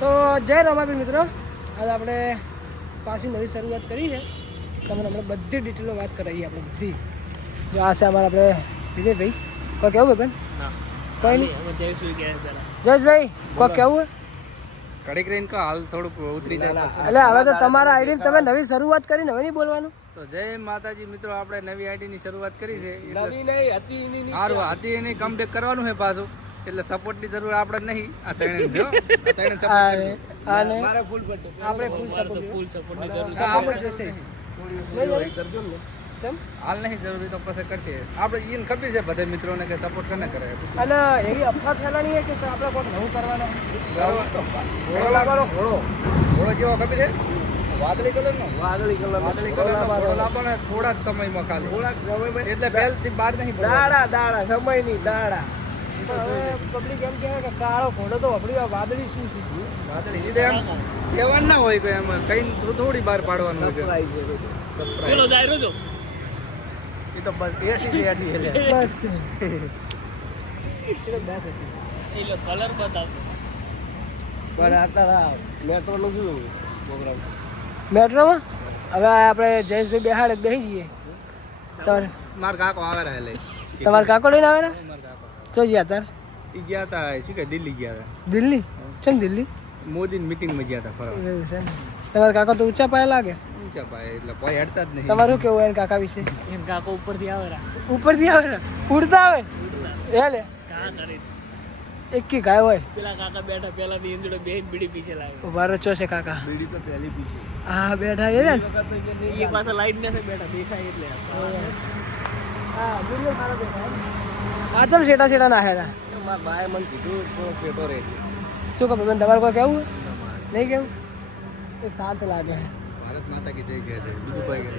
તો જય રમાબી મિત્રો, આજે આપણે પાછી નવી શરૂઆત કરી છે. તમને આપણે બધી ડિટેલો વાત કરાવીએ આપણે બધી. જો આ છે અમારા આપણે વિજયભાઈ, કોઈ કેવું બેન? કોઈ નહીં. જયેશભાઈ કોઈ કેવું? કડીક રહીને કહો, હાલ થોડુંક ઉતરી જાય. એટલે હવે તો તમારા આઈડી તમે નવી શરૂઆત કરી, હવે નહીં બોલવાનું. તો જય માતાજી મિત્રો, આપણે નવી આઈડી ની શરૂઆત કરી છે. નવી નહીં હતી, સારું હતી એને કમબેક કરવાનું છે પાછું, એટલે સપોર્ટ ની જરૂર આપણે નહીં. આ ત્રણે જો આ ત્રણે સપોર્ટ આને મારે ફૂલ પટ્ટો, આપણે ફૂલ સપોર્ટ ની જરૂર છે. હાલ નહીં જરૂરી તો પછી કરશે. આપણે એને ખબર છે બધા મિત્રોને કે સપોર્ટ કરને કરે. અને એવી અફવા ફેલાણી છે કે આપણે કોઈ નવું કરવાનું. ઘોડો જેવો ખબર છે, વાદળી કલર નો, વાદળી કલર લાવવાનો થોડા જ સમયમાં ખાલી, થોડાક સમયમાં, એટલે પહેલથી બહાર નહીં દાડા સમયની દાડા. પબ્લિક એમ કહે કે કાળો ઘોડો તો આપણી વાદળી શું છે? વાદળી એ તો એમ કહેવાનું ના હોય કે એમ કઈ થોડી બહાર પાડવાનું હોય. સરપ્રાઈઝ એ તો બસ એઠી છે, એઠી એટલે બસ એ તો બેસ હતી. એલો કલર બતાવ. પણ અત્યારે મેટ્રોનું શું પ્રોગ્રામ? મેટ્રોમાં હવે આપણે જયેશભાઈ બેહાડે બેસી જઈએ. મારા કાકો આવે રહે લઈ. તમારા કાકો લઈને આવે ને? મારા કાકો ચો ગયા તાર? એ ગયા હતા શું કે દિલ્હી ગયા હતા. દિલ્હી? ચમ દિલ્હી? મોદીની મીટિંગમાં ગયા હતા ફરવા. એવું છે ને. તમારા કાકા તો ઊંચા પાયે લાગે. ઊંચા પાયે એટલે કોઈ હેડતા જ નહીં. તમારું કેવું એને કાકા વિશે? એમ કાકો ઉપરથી આવે રા. ઉપરથી આવે ને? ઉડતા આવે એ લે કા કરે એક કી ગાય હોય. પેલા કાકા બેઠા, પેલા ની ઇંદડો બે બીડી પીછે લાગે. ઉભારો ચો છે કાકા? બીડી તો પહેલી પીછી. હા બેઠા એ ને. એ પાસે લાઈટ ને બેઠા દેખાય એટલે. હા વિડિયો સારો દેખાય. આ તમ સેટા સેટા ના હેરા. મારા ભાઈ મને કીધું થોડો ફેટો રહે. શું કહો બેન, તમારે કોઈ કેવું નહીં કેવું? એ શાંત લાગે. ભારત માતા કી જય કહે છે, બીજું કોઈ કહે.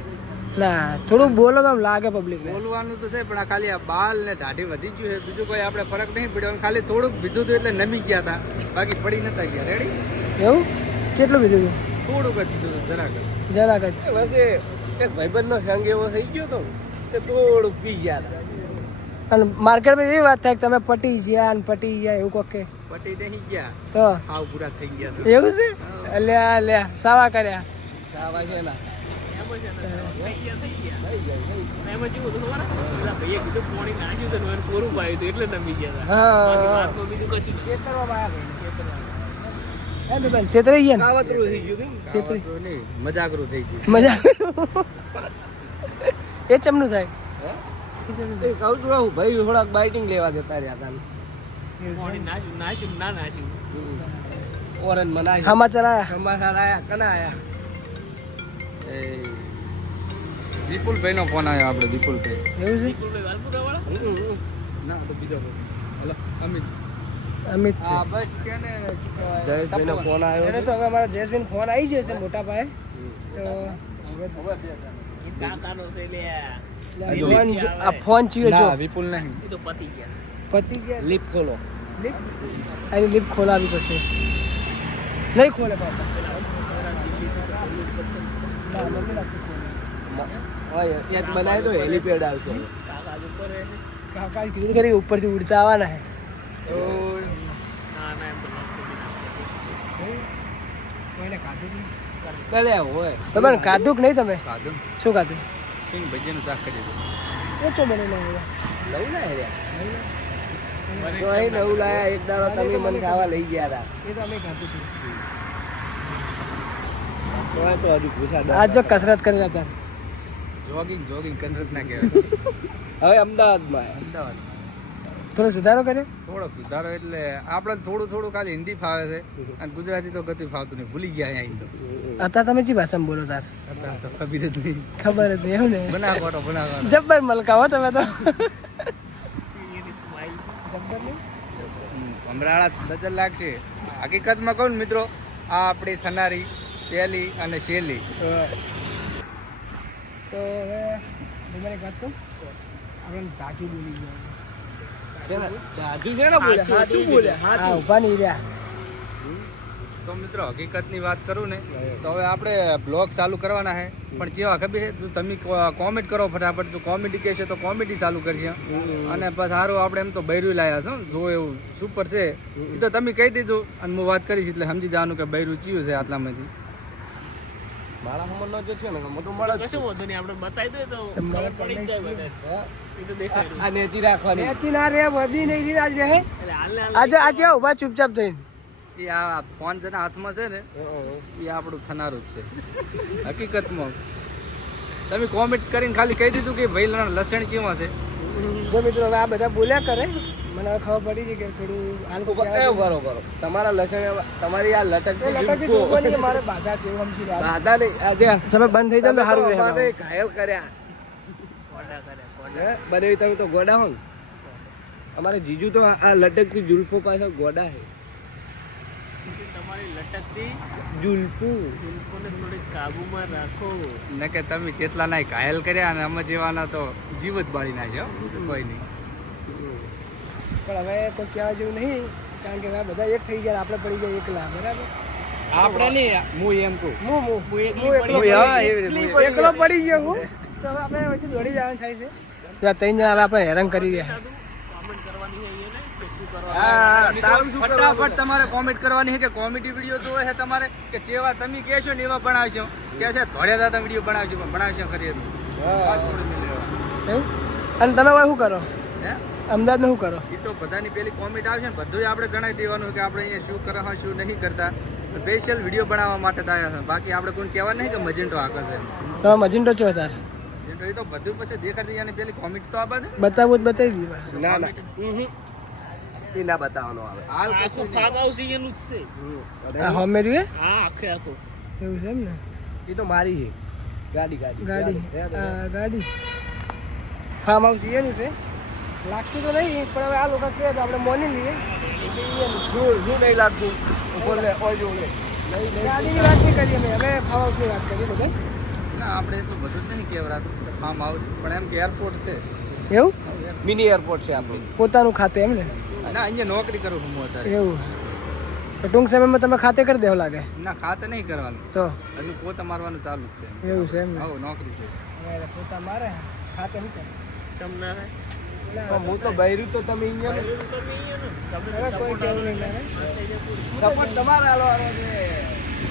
ના થોડું બોલો તો આમ લાગે પબ્લિક ને. બોલવાનું તો છે પણ આ ખાલી આ બાલ ને દાઢી વધી ગયું છે, બીજું કોઈ આપણે ફરક નહીં પડ્યો. ખાલી થોડુંક બીજું હતું એટલે નમી ગયા હતા, બાકી પડી નતા ગયા. રેડી? એવું કેટલું બીજું હતું? થોડુંક જ બીજું હતું, જરાક જ. જરાક જ. બસ એક ભાઈબંધનો સંગ એવો થઈ ગયો તો કે થોડુંક પી ગયા હતા. અને માર્કેટમાં એવી વાત થાય કે તમે પટી ગયા ને પટી ગયા એવું કોક કે પટી નહીં ગયા, તો હાવ પૂરા થઈ ગયા. એવું છે? લે સાવા કર્યા. સાવા છે ના એમાં જેવું હતું ખબર? પેલા ભાઈએ કીધું પાણી નાખ્યું છે ને એને કોરું પાયું હતું એટલે નમી ગયા હતા. હા વાતમાં બીજું કશું જ ખેતરમાં બેન છેતરાઈ ગયા ને? કાવતરું થઈ ગયું. છેતરી મજાકરું થઈ ગયું. મજા એ ચમનું થાય. એ કહું છું ભાઈ થોડાક બાઇટિંગ લેવા જતા રહ્યા હતા. પાણી નાખ્યું ના નાખ્યું. ઓરેન્જ મનાય સમાચાર આયા? સમાચાર આયા કના આયા? એ વિપુલભાઈ નો ફોન આવ્યો. આપણે વિપુલભાઈ. એવું છે? વિપુલભાઈ વાલપુરા વાળા? ના તો બીજો હલો અમિત. અમિત છે. હા બસ કે ને જયેશભાઈ નો ફોન આવ્યો. એને તો હવે અમારા જયેશભાઈ ફોન આવી જશે મોટા પાયે. તો એ કાકાનો છે લે. આ ફોન ચિયો જો વિપુલ નહીં. એ તો પતી ગયા છે. પતિ ગયા. લીપ ખોલો. લિપ આની લિપ ખોલાવી પડશે. નહીં ખોલે બાપા. ના મમ્મી નાખી ખોલે. ત્યાં જ બનાવી દો, હેલીપેડ આવશે. કાકા જ ઉપર રહે છે. કાકા કીધું ખરી ઉપરથી ઉડતા આવવાના હે. તો ના ના એમ તો નાખતું બી નાખતું. કોઈને કાઢું નહીં. કલે હોય બરાબર કાઢું કે નહીં તમે? ખાધું શું કાઢું? સિંગ ભજીયાનું શાક કરી દીધું. ઓછો બનેલો હવે. નવું ના હેર્યા તો અહીં નવું લાયા. એક દાડો તમે મને ખાવા લઈ ગયા હતા. એ તો અમે કાઢું છું. તો હજુ પૂછા આજ જો કસરત કરી હતા. જોગિંગ કસરત ના કહેવાય. હવે અમદાવાદમાં થોડો સુધારો કર્યો? થોડો સુધારો એટલે આપણે થોડું ખાલી હિન્દી ફાવે છે અને ગુજરાતી તો ગતિ ફાવતું નહીં. ભૂલી ગયા અહીંયા તો. અત્યારે તમે ચી ભાષામાં બોલો તાર? અત્યારે તો ખબર જ નહીં. ખબર જ નહીં એવું ને? બનાવો જબ્બર મલકાવો તમે તો. એની સ્માઈલ છે. જબ્બર નહીં? હમણાં નજર લાગશે. હકીકતમાં કહું ને મિત્રો, આ આપણી થનારી પહેલી અને શેલી. તો હવે બીજાને એક વાત કહું, આપણે જાજુ બોલી ગયા. જાજુ છે ને બોલે, સાચું બોલે. હા ઊભા નહીં રહ્યા. તો મિત્રો હકીકતની વાત કરું ને તો હવે આપણે બ્લોગ ચાલુ કરવાના છે પણ જેવા ખબર છે તો તમે કોમેન્ટ કરો ફટાફટ જો કોમેડી કહે છે તો કોમેડી ચાલુ કરશે અને પછી સારું આપણે એમ તો બૈરું લાવ્યા છો જો એવું સુપર છે એ તો તમે કહી દેજો અને હું વાત કરીશ એટલે સમજી જવાનું કે બૈરું ચિયું છે આટલામાંથી મારા મમ્મનો જે છે ને મોટું મળે જ કશું વાંધો નહીં આપણે બતાવી દઈએ તો તમારે ખબર પડી જ જાય બધા. એ તો દેખાય રહ્યું. આ નેચી રાખવાની મેચી ના રે વધી નહીં રહી આજ રહે એટલે હાલને હાલ આજે આજે ઉભા ચૂપચાપ થઈને એ આ ફોન જેના હાથમાં છે ને એ આપણું થનારું જ છે હકીકતમાં તમે કોમેન્ટ કરીને ખાલી કહી દીધું કે ભાઈ લસણ કેવા છે જો મિત્રો હવે આ બધા બોલ્યા કરે મને હવે ખબર પડી છે કે થોડું હાલકું બરોબર તમારા લસણ તમારી આ લટકતી લટકતી ઝુમકો. જોવાની કે મારે બાધા છે એવું સમજી લો. દાદા નહીં આજે તમે બંધ થઈ જાવ તો સારું રહે અમારે ઘાયલ કર્યા કોડા કરે કોડા. હે? બનેવી તમે તો ગોડા હો ને. અમારે જીજુ તો આ લટકતી જુલ્ફો પાછળ ગોડા છે તમારી લટકતી જુલ્ફો ઝુલકોને થોડીક કાબુમાં રાખો. ને કે તમે જેટલા ના ઘાયલ કર્યા અને અમે જેવાના તો જીવ જ બાળી નાખ્યો કોઈ નહીં પણ હવે કોઈ કહેવા જેવું નહીં કારણ કે હવે બધા એક થઈ ગયા આપણે પડી ગયા એકલા બરાબર આપણે નહીં હું એમ કહું હું એકલો હા, એવી રીતે. પડી- એકલો પડી ગયો હું તો હવે આપણે પછી દોડી જવાનું થાય છે તો આ ત્રણ જણા હવે આપણે હેરાન કરી રહ્યા કોમેન્ટ કરવાની છે એને કે શું કરવા. હા તારું શું ફટાફટ તમારે કોમેન્ટ કરવાની છે કે કોમેડી વિડીયો જોવે છે તમારે કે જેવા તમે કહેશો ને એવા બનાવશો કે છે ધોળ્યા દાદા વિડીયો બનાવજો પણ બનાવશો ખરી એવું અને તમે હવે શું કરો હે અમદાવાદમાં શું કરો એ તો બધાની પેલી કોમેન્ટ આવશે ને બધું આપણે જણાવી દેવાનું કે આપણે અહીંયા શું કરવા શું નહીં કરતા સ્પેશિયલ વિડીયો બનાવવા માટે જ આવ્યા છે બાકી આપણે કોઈ કહેવા નહીં કે મજેન્ટો આકસ છે તમે મજિન્ટો છો તાર મજેન્ટો એ તો બધું પછી દેખાતી અને પેલી કોમેન્ટ તો આપે છે બતાવવું જ બતાવી દીધું ના ના એ ના બતાવવાનો આવે હાલ આખું કશું ફાર્મ હાઉસ એનું જ છે. આ હોમ મેળવ્યું હા આખે આખું. એવું છે એમ ને એ તો મારી છે ગાડી ગાડી ગાડી યાદ આવે? આ ગાડી ફાર્મ હાઉસ એનું છે લાગતું તો નહીં પણ હવે આ લોકો કહે તો આપણે મોની લઈએ એટલે એનું. શું નહીં લાગતું ઉપર લે ઓય જો લે ગાડીની વાત નહીં કરીએ અમે હવે ફાર્મ હાઉસની વાત કરીએ બધા ના આપણે એટલું બધું જ નહીં કહેવરાતું ફાર્મ હાઉસ પણ એમ કે એરપોર્ટ છે એવું મિની એરપોર્ટ છે આપણું પોતાનું ખાતે એમ ને અને અહીંયા નોકરી કરું છું હું અત્યારે એવું તો ટૂંક સમયમાં તમે ખાતે કરી દેવો લાગે ના ખાતે નહીં કરવાનું તો હજુ પોતા મારવાનું ચાલુ જ છે એવું છે એમ ને હવ નોકરી છે હવે પોતા મારે ખાતે શું કરે તમને હે? પણ હું તો બૈરું તો તમે અહીંયા ને. તો તમે અહીંયા ને. તમે હવે કોઈ કહેવું નહીં મારે સપોર્ટ તમારે આલવાનો છે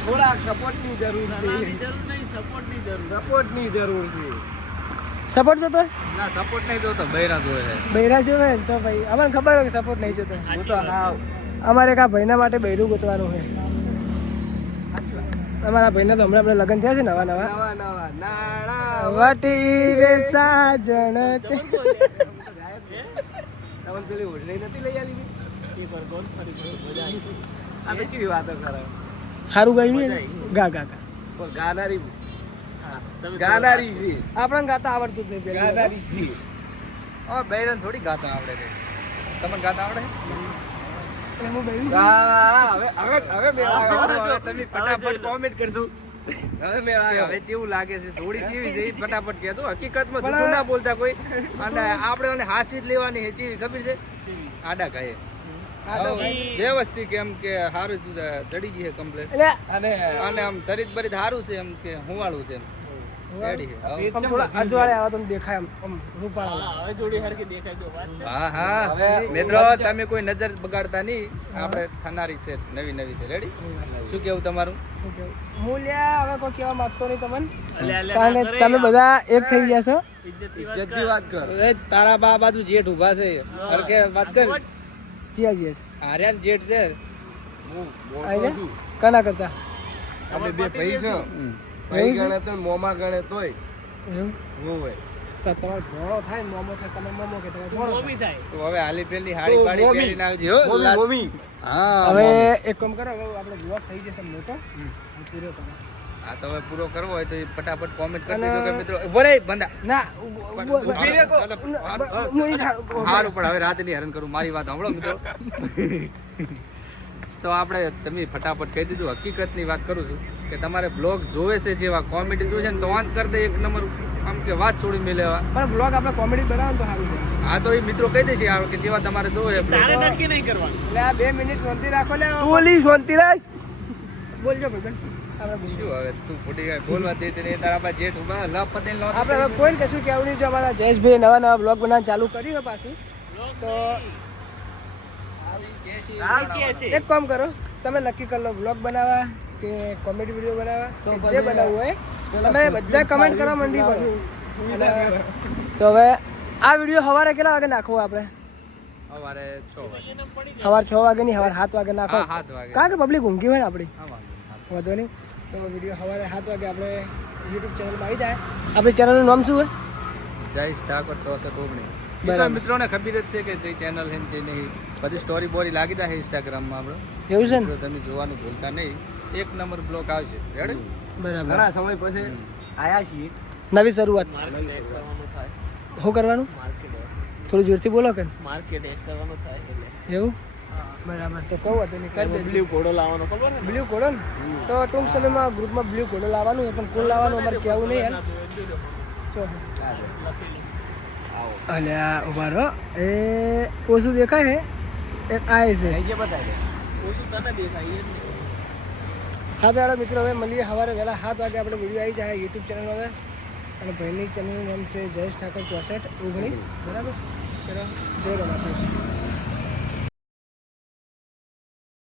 થોડાક સપોર્ટની જરૂર સલાહની છે જરૂર નહીં, સપોર્ટની જરૂર. સપોર્ટની જરૂર છે સપોર્ટ જોતો ના સપોર્ટ નહીં જોતો બૈરા જોવે છે બૈરા જોવે ને તો ભાઈ અમને ખબર હોય કે સપોર્ટ નહીં જોતો હું સાચી તો વાત હા છે. અમારે એક આ ભાઈના માટે બૈરું ગોતવાનું છે અમારા ભાઈના તો હમણાં આપણે લગ્ન થયા છે નવા નવા નવા નવા નાણા વટી રે સાજણ તે. તમને પેલી ઓઢણી નથી લઈ આલી એ પર ગોલ ફરી ગયો. મજા આવી. આ તો કેવી વાતો કરે સારું ગાયું ને ગા ગા ગા પણ ગાનારી હા, તમે ગાનારી છે આપણને ગાતા આવડતું જ નહીં પેલી વાત. ગાનારી છે હા બૈરાને થોડી ગાતા આવડે છે તમને ગાતા આવડે એટલે હું બૈરું છું. હા હવે હવે હવે મેળા હવે આવ્યો. તમે ફટાફટ કોમેન્ટ કરજો હવે મેળા આવ્યો. હવે કેવું લાગે છે થોડી કેવી છે એ ફટાફટ કહેતો હકીકતમાં જૂઠું ના બોલતા કોઈ અને આપણે ઓને હાસવી જ લેવાની છે કેવી ખબર છે આડા કહે આડા હવે વ્યવસ્થિત કેમ કે સારું ચડી ગઈ છે કમ્પ્લેટ એટલે અને અને આમ શરીર બરીર સારું છે એમ કે હુંવાળું છે એમ રેડી છે હવે. આમ થોડા અજવાળે આવા તમને દેખાય આમ રૂપાળા હા, હવે જોડી હરખી દેખાય ગયો વાત છે. હા હા હવે મિત્રો તમે કોઈ નજર બગાડતા નહીં આપણે થનારી છે નવી નવી છે રેડી શું કેવું તમારું શું કેવું મૂલ્યા હવે કોઈ કહેવા માંગતો નહીં તમને અલે, અલે, કારણ ના કે કરે તમે યાર. બધા એક થઈ ગયા છો ઇજ્જતની વાત જલ્દી વાત કર એ તારા બા બાજુ જેઠ ઉભા છે હરકે વાત કર ચિયા જેઠ આર્યન જેઠ છે હું આઈ મોટો જા. છું કના કરતા અમે બે ભાઈ છે હમ. ભાઈ એવું છે? ગણે તો મોમાં ગણે તોય એવું હું હોય તો તમારો ભોળો થાય ને મોમો થાય તમે મોમો કે તમે ભોળો મોમી થાય. તો હવે હાલી પેલી હાડી પાડી મોમી. પહેરીને આવજે હો મોમી લાજ. મોમી હા હવે મોમી. એક કામ કરો હવે આપણે બ્લોગ થઈ જશે મોટો હમ. હવે પૂરો કરો હા તો હવે પૂરો કરવો હોય તો એ ફટાફટ કોમેન્ટ કરી અને- દેજો કે મિત્રો ઉભો બંધા ના સારું પણ હવે રાતની હેરાન કરું મારી વાત સાંભળો મિત્રો તો આપણે તમે ફટાફટ કહી દીધું હકીકતની વાત કરું છું કે તમારે બ્લોગ જોવે છે જેવા કોમેડી જોવે છે ને તો વાંચ કરી દે એક નંબર આમ કે વાત છોડી મેલેવા પણ બ્લોગ આપણે કોમેડી બનાવો તો સારું છે હા તો એ મિત્રો કહી દેશે કે જેવા તમારે જોવે છે blog. તારે નક્કી નહીં કરવાનું. એટલે આ 2 મિનિટ શાંતિ રાખો લે બોલી શાંતિ રાખ બોલજો ભાઈ આપણે બોલજો. શું હવે તું ફૂટી ગઈ બોલવા દેતી નહીં તારા પાસે જેઠ ઉભા લપ પતે લો આપણે હવે કોઈને કશું કહેવું નહીં. જો અમારા જયેશભાઈ નવા બ્લોગ બનાવવાનું ચાલુ કર્યું છે પાછું, તો એક કામ કરો, તમે નક્કી કરી લો બ્લોગ બનાવવા કે કોમેડી વિડીયો બનાવવા કે જે બનાવવું હોય તમે બધા કમેન્ટ કરવા માંડી પડો. અને તો હવે આ વિડીયો સવારે કેટલા વાગે નાખવો આપણે? સવારે 6 વાગે. સવારે 6 વાગે નહીં, સવારે 7 વાગે નાખો. હા 7 વાગે. કારણ કે પબ્લિક ઊંઘી હોય ને આપણી. હા વાંધો નહીં. વાંધો નહીં. તો વિડીયો સવારે 7 વાગે આપણે યુટ્યુબ ચેનલમાં આવી જાય. આપણી ચેનલનું નામ શું હોય? જયેશ ઠાકોર 6419. બરાબર. મિત્રોને ખબર જ છે કે જે ચેનલ છે ને જે નહીં બધી સ્ટોરી બોરી લાગી જાય ઇન્સ્ટાગ્રામમાં આપણે. એવું છે ને? તો તમે જોવાનું ભૂલતા નહીં. 1 નંબર બ્લોગ આવશે. રેડી? બરાબર. ઘણા સમય પછી આયા છીએ. નવી શરૂઆત. માર્કેટ એડ કરવાનું થાય. શું કરવાનું? માર્કેટ થોડું જોરથી બોલો કે. માર્કેટ એડ કરવાનું થાય એટલે એવું? બરાબર. તો કહું હતું નહીં કરી દેજો. બ્લુ ઘોડો લાવવાનો ખબર ને? બ્લુ ઘોડો ને? તો ટૂંક સમયમાં ગ્રુપમાં બ્લુ ઘોડો લાવવાનું હોય, પણ કોણ લાવવાનું અમારે કહેવું નહીં યાર. ચો. અલ્યા ઉભા રહો. એ ઓછું દેખાય છે, એક આ છે. ઓછું તને દેખાય એ જ ને. હા તો મિત્રો હવે મળીએ સવારે વહેલા 7 વાગે આપણે વિડીયો આવી જાય યુટ્યુબ ચેનલ હવે. અને ભાઈની ચેનલનું નામ છે જયેશ ઠાકોર 6419. બરાબર? ચલો જય રમાતા.